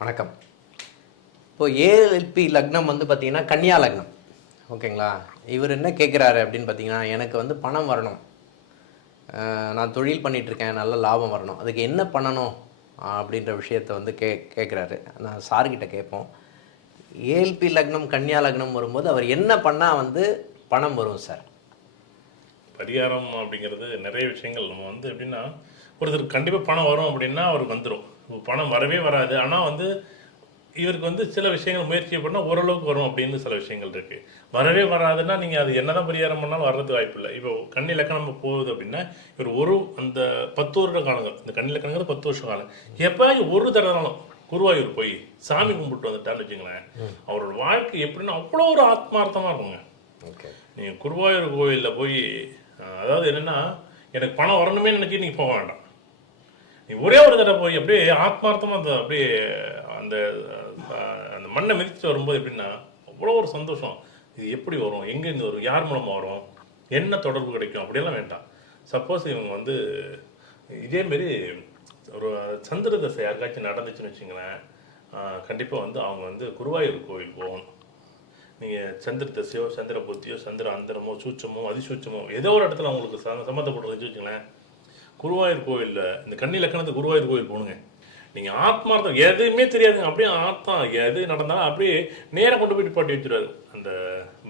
வணக்கம். இப்போ ஏஎல்பி லக்னம் வந்து பார்த்தீங்கன்னா கன்னியா லக்னம். ஓகேங்களா? இவர் என்ன கேட்குறாரு அப்படின்னு பார்த்தீங்கன்னா, எனக்கு வந்து பணம் வரணும், நான் தொழில் பண்ணிகிட்ருக்கேன், நல்ல லாபம் வரணும், அதுக்கு என்ன பண்ணணும் அப்படின்ற விஷயத்த வந்து கேட்குறாரு. நான் சார்கிட்ட கேட்போம். ஏஎல்பி லக்னம் கன்னியா லக்னம் வரும்போது அவர் என்ன பண்ணால் வந்து பணம் வரும் சார்? பரிகாரம் அப்படிங்கிறது நிறைய விஷயங்கள் நம்ம வந்து எப்படின்னா, ஒருத்தருக்கு கண்டிப்பாக பணம் வரும் அப்படின்னா அவருக்கு வந்துடும். பணம் வரவே வராது, ஆனால் வந்து இவருக்கு வந்து சில விஷயங்கள் முயற்சி பண்ணால் ஓரளவுக்கு வரும் அப்படின்னு சில விஷயங்கள் இருக்குது. வரவே வராதுன்னா நீங்கள் அது என்னதான் பரிகாரம் பண்ணாலும் வர்றது வாய்ப்பு இல்லை. இப்போ கன்னி லக்கணம் போகுது அப்படின்னா இவர் அந்த 10 வருட காலங்கள், இந்த கன்னி லக்கணங்கிறது 10 வருஷம் காலம், எப்போ ஒரு தடவைனாலும் குருவாயூர் போய் சாமி கும்பிட்டு வந்துட்டான்னு வச்சுங்களேன், அவரோட வாழ்க்கை எப்படின்னா அவ்வளோ ஒரு ஆத்மார்த்தமாக இருக்குங்க. ஓகே, நீங்கள் குருவாயூர் கோயிலில் போய், அதாவது என்னென்னா, எனக்கு பணம் வரணுமே நினச்சி நீங்கள் போக வேண்டாம். நீ ஒரே ஒரு தடவை போய் அப்படியே ஆத்மார்த்தமாக அப்படியே அந்த அந்த மண்ணை மிதித்து வரும்போது எப்படின்னா அவ்வளோ ஒரு சந்தோஷம். இது எப்படி வரும், எங்கேருந்து வரும், யார் மூலமாக வரும், என்ன தொடர்பு கிடைக்கும் அப்படியெல்லாம் வேண்டாம். சப்போஸ் இவங்க வந்து இதேமாரி ஒரு சந்திர தசை யாருக்காச்சும் நடந்துச்சுன்னு வச்சுங்களேன், கண்டிப்பாக வந்து அவங்க வந்து குருவாயூர் கோவில் போகணும். நீங்கள் சந்திர தசையோ சந்திர புத்தியோ சந்திர அந்தரமோ சூச்சமோ அதிசூச்சமோ ஏதோ ஒரு இடத்துல அவங்களுக்கு சம்மந்தப்பட்டு வச்சுக்கோங்களேன், குருவாயூர் கோவிலில் இந்த கன்னி லக்கணத்துக்கு குருவாயூர் கோவில் போகணுங்க. நீங்கள் ஆத்மார்த்தம் எதுவுமே தெரியாதுங்க, அப்படியே ஆத்மா எது நடந்தாலும் அப்படியே நேராக கொண்டு போய் பாட்டி வச்சுருவாரு அந்த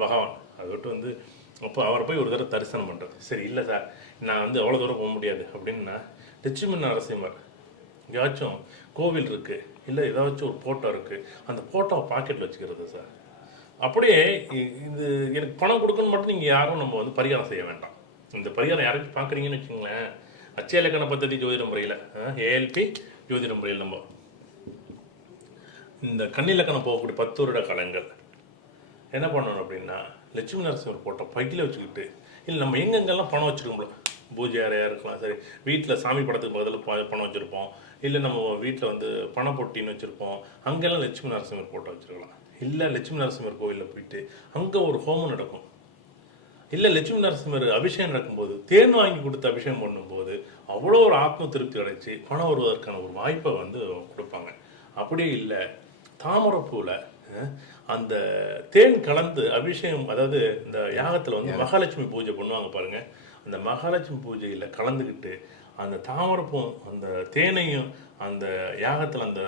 பகவான். அதை விட்டு வந்து அப்போ அவரை போய் ஒரு தடவை தரிசனம் பண்ணுறது. சரி இல்லை சார், நான் வந்து அவ்வளோ தூரம் போக முடியாது அப்படின்னா லட்சுமி நரசிம்மர் எங்கேயாச்சும் கோவில் இருக்குது, இல்லை ஏதாச்சும் ஒரு ஃபோட்டோ இருக்குது, அந்த ஃபோட்டோவை பாக்கெட்டில் வச்சுக்கிறது சார். அப்படியே இது எனக்கு பணம் கொடுக்கணும்னு மட்டும் நீங்கள் யாரும் நம்ம வந்து பரிகாரம் செய்ய வேண்டாம். இந்த பரிகாரம் யாராச்சும் பார்க்குறீங்கன்னு வச்சுங்களேன், அச்சய இலக்கண பദ്ധதி ஜோதிட முறையில், ஏஎல்பி ஜோதிட முறையில் நம்ம இந்த கன்னி இலக்கணம் போகக்கூடிய 10 வருட காலங்கள் என்ன பண்ணணும் அப்படின்னா, லட்சுமி நரசிம்மர் போட்ட பையில் வச்சுக்கிட்டு, இல்லை நம்ம எங்கெங்கெல்லாம் பணம் வச்சுருக்கோம்ல, பூஜை அறையாக இருக்கலாம், சரி வீட்டில் சாமி படத்துக்கு பதில் பணம் வச்சுருப்போம், இல்லை நம்ம வீட்டில் வந்து பணப்பொட்டின்னு வச்சுருப்போம், அங்கெல்லாம் லட்சுமி நரசிம்மர் போட்டோ வச்சுருக்கலாம். இல்லை லட்சுமி நரசிம்மர் கோவிலில் போயிட்டு அங்கே ஒரு ஹோமம் நடக்கும், இல்லை லட்சுமி நரசிம்மர் அபிஷேகம் நடக்கும்போது தேன் வாங்கி கொடுத்து அபிஷேகம் பண்ணும்போது அவ்வளோ ஒரு ஆத்ம திருப்தி அடைச்சி பணம் வருவதற்கான ஒரு வாய்ப்பை வந்து கொடுப்பாங்க. அப்படியே இல்லை தாமரைப்பூவில் அந்த தேன் கலந்து அபிஷேகம், அதாவது இந்த யாகத்தில் வந்து மகாலட்சுமி பூஜை பண்ணுவாங்க பாருங்க, அந்த மகாலட்சுமி பூஜையில் கலந்துக்கிட்டு அந்த தாமரைப்பூ அந்த தேனையும் அந்த யாகத்தில் அந்த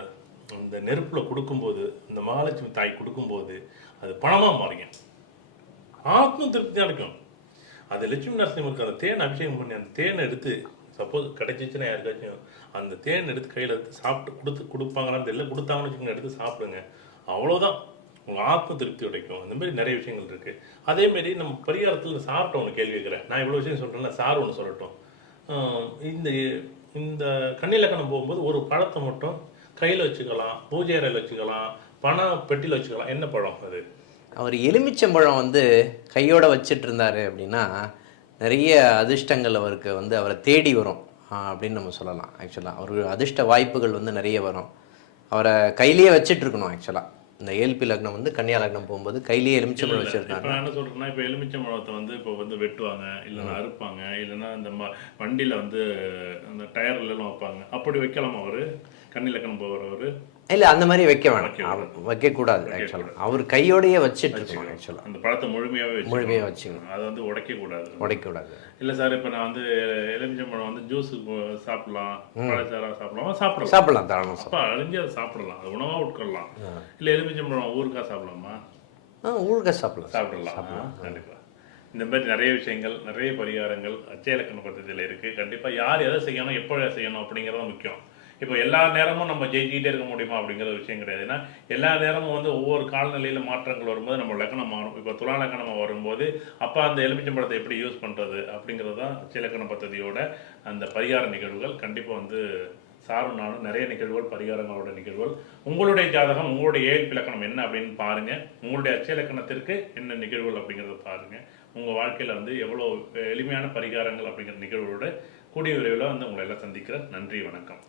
அந்த நெருப்பில் கொடுக்கும்போது, அந்த மகாலட்சுமி தாய் கொடுக்கும்போது அது பணமாக மாறிங்க, ஆத்ம திருப்தி அடைக்கும். அது லட்சுமி நரசிம்மருக்கு அந்த தேன் அபிஷேகம் பண்ணி அந்த தேனை எடுத்து, சப்போஸ் கிடைச்சிச்சுன்னா யாருக்காச்சும் அந்த தேன் எடுத்து கையில் எடுத்து சாப்பிட்டு கொடுப்பாங்களான்னு தெரியல, கொடுத்தாங்கன்னு வச்சுக்கோங்க, எடுத்து சாப்பிடுங்க, அவ்வளோதான் உங்கள் ஆத்ம திருப்தி கிடைக்கும். அந்த மாதிரி நிறைய விஷயங்கள் இருக்குது. அதேமாரி நம்ம பரிகாரத்தில் சார்கிட்ட ஒன்று கேள்வி வைக்கிறேன். நான் இவ்வளோ விஷயம் சொல்கிறேன்னா சார் ஒன்று சொல்லட்டும். இந்த இந்த கன்னி லக்கணம் போகும்போது ஒரு பழத்தை மட்டும் கையில் வச்சுக்கலாம், பூஜை அறையில் வச்சுக்கலாம், பண பெட்டியில் வச்சுக்கலாம். என்ன பழம் அது? அவர் எலுமிச்சம்பழம் வந்து கையோட வச்சுட்டு இருந்தாரு அப்படின்னா நிறைய அதிர்ஷ்டங்கள் அவருக்கு வந்து அவரை தேடி வரும் அப்படின்னு நம்ம சொல்லலாம். ஆக்சுவலாக அவருக்கு அதிர்ஷ்ட வாய்ப்புகள் வந்து நிறைய வரும். அவரை கையிலேயே வச்சுட்டு இருக்கணும். ஆக்சுவலாக இந்த ஏஎல்பி லக்னம் வந்து கன்னியா லக்னம் போகும்போது கையிலேயே எலுமிச்சம்பழம் வச்சுருக்காங்க. நான் என்ன சொல்கிறேன்னா, இப்போ எலுமிச்சம்பழத்தை வந்து இப்போ வந்து வெட்டுவாங்க, இல்லைன்னா அறுப்பாங்க, இல்லைன்னா இந்த வண்டியில் வந்து அந்த டயர்லாம் வைப்பாங்க, அப்படி வைக்கலாமா அவர் கன்னி லக்கணம் போகிறவர்? இல்லை, அந்த மாதிரி வைக்க வேணாம், வைக்கக்கூடாது. ஆக்சுவலாக அவர் கையோடையே வச்சுட்டு இருக்கணும். ஆக்சுவலாக அந்த பழத்தை முழுமையாக வச்சுக்கணும், அதை வந்து உடைக்கக்கூடாது. இல்லை சார், இப்போ நான் வந்து எலுமிச்சம்பழம் வந்து ஜூஸ் சாப்பிடலாம், பழச்சாரா சாப்பிடலாம் தாராளம், அப்போ அழிஞ்சு அதை சாப்பிடலாம், அது உணவாக உட்கொள்ளலாம். இல்லை எலுமிச்சம்பழம் ஊறுகாய் சாப்பிடலாமா? ஊறுகாய் சாப்பிடலாம். கண்டிப்பாக இந்த மாதிரி நிறைய விஷயங்கள், நிறைய பரிகாரங்கள் அச்சய இலக்கண பద్ధதியில் இருக்குது. கண்டிப்பாக யார் எதை செய்யணும், எப்போ செய்யணும் அப்படிங்கிறது முக்கியம். இப்போ எல்லா நேரமும் நம்ம ஜெயிச்சுக்கிட்டே இருக்க முடியுமா அப்படிங்கிற விஷயம் கிடையாது. ஏன்னா எல்லா நேரமும் வந்து ஒவ்வொரு காலநிலையில் மாற்றங்கள் வரும்போது நம்ம லக்கணம் மாறும். இப்போ துலா லக்கணமாக வரும்போது அப்போ அந்த எலுமிச்சம்பழத்தை எப்படி யூஸ் பண்ணுறது அப்படிங்கிறது தான் அச்சய இலக்கண பദ്ധதியோட அந்த பரிகார நிகழ்வுகள். கண்டிப்பாக வந்து சாரும் நானும் நிறைய நிகழ்வுகள், பரிகாரங்களோட நிகழ்வுகள். உங்களுடைய ஜாதகம், உங்களுடைய ஏஎல்பி இலக்கணம் என்ன அப்படின்னு பாருங்கள், உங்களுடைய அச்சய இலக்கணத்திற்கு என்ன நிகழ்வுகள் அப்படிங்கிறத பாருங்கள். உங்கள் வாழ்க்கையில் வந்து எவ்வளோ எளிமையான பரிகாரங்கள் அப்படிங்கிற நிகழ்வுகளோட கூடிய விரைவில் வந்து உங்களை எல்லாம் சந்திக்கிறேன். நன்றி, வணக்கம்.